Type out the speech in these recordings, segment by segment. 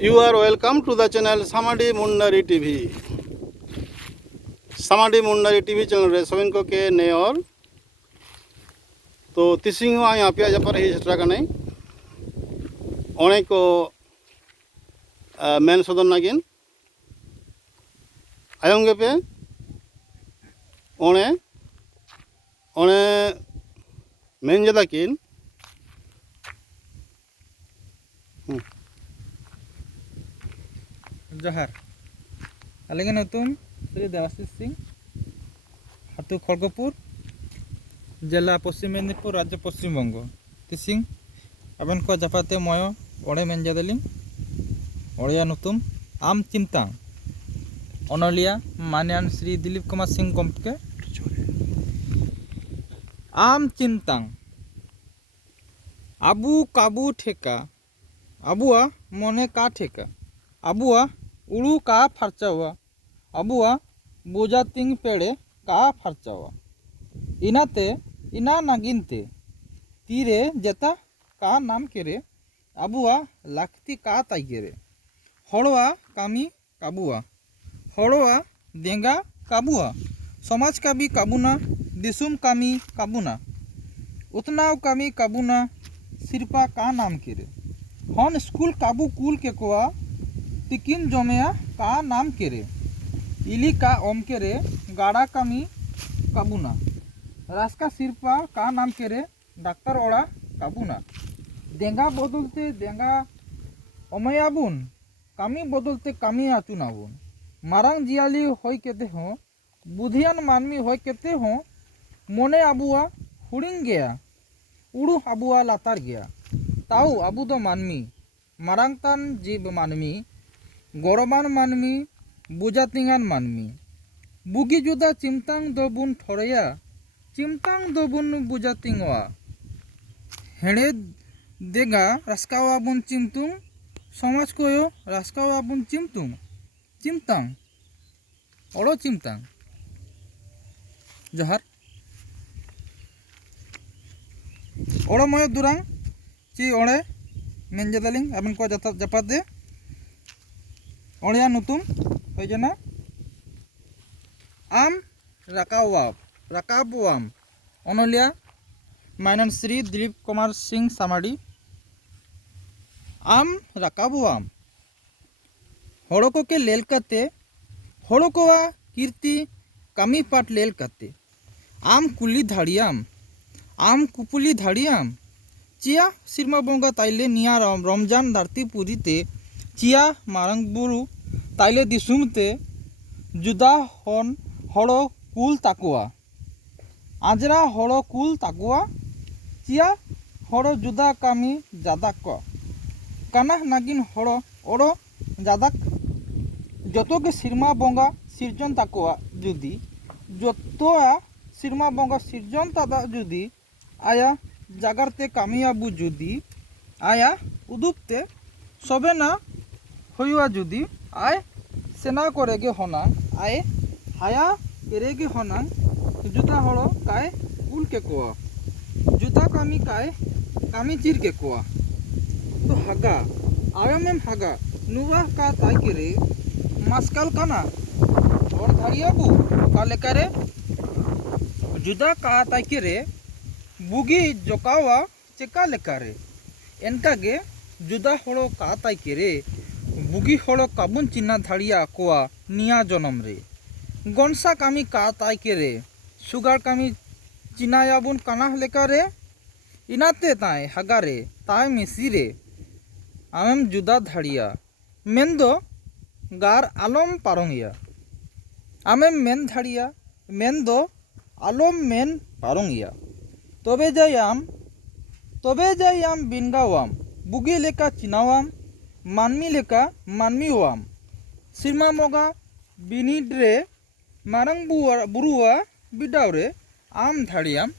You are welcome to the channel Samadi Mundari TV. Samadi Mundari TV channel re sabin ko ke ne और तो तिसिंग यहाँ पे जब पर ही सेट्रा का नहीं अनेक को मेन सदन नागिन आयोंगे पे ओने ओने मेन जदा किन जोहार आलिंगे नतुम श्री देवाशीष सिंह हातु खड़गपुर जिला पश्चिम मेदिनीपुर राज्य पश्चिम बंग तिसिंग आबेन को जापाते मयो ओड़े मेन जादलिंग ओड़िया नतुम आम चिमतांग अनलिया मान्यान श्री दिलीप कुमार सिंह गमके आम चिमतांग आबू काबू ठेका आबुआ मने का ठेका आबुआ उड़ू का फरचावा आबुआ बोजा तिंग पेड़े का फरचावा इनाते इना नागिनते तीरे जता का नाम केरे आबुआ लाखती का ताइकेरे हड़वा कामी काबुआ हड़वा देंगा काबुआ समाज काबी काबुना दिसुम कामी काबुना उतनाव कामी काबुना सिरपा का नाम केरे हन स्कूल काबू कूल के कोआ तिकिन जमेया का नाम केरे इली का ओम केरे गाड़ा कामी काबुना रास्का सिरपा का नाम केरे डाक्टर ओड़ा काबुना देंगा बदलते देंगा ओमयाबुन कामी बदलते कामी आचुनाबुन मारांग जियाली होय केते हो बुधियान मानमी होय केते हो मोने आबुआ हुड़िंग गया उड़ू आबुआ लातार गया ताऊ आबू दो मानमी मारांगतान जीव मानमी गौरवान मानमी बुजातिंगान मानमी बुगी जुदा चिमतांग दो बुन ठोरया चिमतांग दो बुन बुजातिंगवा हेड़े देगा रास्कावा बुन चिमतुंग समाज कोयो रास्कावा बुन चिमतुंग चिमतांग ओड़ो चिमतांग जोहार ओड़ो मयो दुरांग ची ओड़े मेन जदालिंग आबेन को जापात दे ओड़िया नुतुम होय जना आम राकाबुआम अनलिया मानन श्री दिलीप कुमार सिंह सामाडी आम राकाबुआम हड़को के लेल कते हड़कोआ कीर्ति कामी पाट लेल कते आम कुली धाड़ियाम आम कुपुली धाड़ियाम चिया सिरमा बोंगा ताइले निया रमजान दारती पुरीते चिया मारंग बुरु ताइले दिसुमते जुदा हन हड़ो कुल ताकुआ आजरा हड़ो कुल ताकुआ चिया हड़ो जुदा कामी जादाक काना नागिन हड़ो ओड़ो जादाक जतो के सिरमा बोंगा सिरजन ताकुआ जुदी जतोआ सिरमा बोंगा सिरजन तादा जुदी आया जागारते कामियाबू जुदी आया उदुपते सबे ना हुआ जुदी आय सेना करेगे होना आय हाया करेगे होना जुदा हड़ो काय कुल के कोआ जुदा कामी काय कामी चिर के कोआ तो हागा आयमेम हागा नुवा का ताई करे मास्कल काना और धारियाबू का लेकरे जुदा का ताई करे बुगी जोकावा चेका लेकारे एनका गे जुदा हड़ो का ताई केरे बुगी हड़ो काबुन चिन्ना धाड़िया कोआ निया जनम रे गनसा कामी का ताई केरे सुगार कामी चिनायाबुन काना लेकारे इनाते ताई हगारे ताई मिसिरे आमेम जुदा धाड़िया मेन्दो गार आलम पारोंगिया आमेम मेन धाड़िया मेन्दो आलम मेन पारोंगिया तबे जायाम बिनगावाम बुगी लेका चिनावाम मानमी लेका मानमीवाम सिरमा मोगा बिनिड्रे मारंग बुरुआ बिडावरे आम धाड़ियाम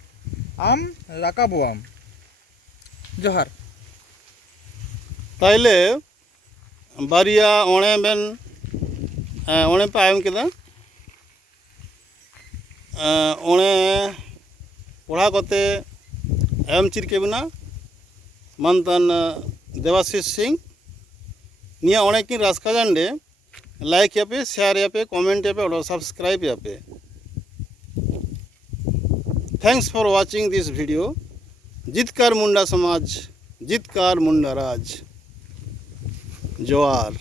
आम राकाबुआम जोहार ताइले बारिया ओणे बेन ओणे पे आयम केदा ओणे पढ़ा कोते एम चिरके बना मनतन देवाशीष सिंह निया अनेक रास्का जांडे लाइक यापे शेयर यापे कमेंट यापे और सब्सक्राइब यापे thanks for watching this video जितकार मुंडा समाज जितकार मुंडा राज जोहार।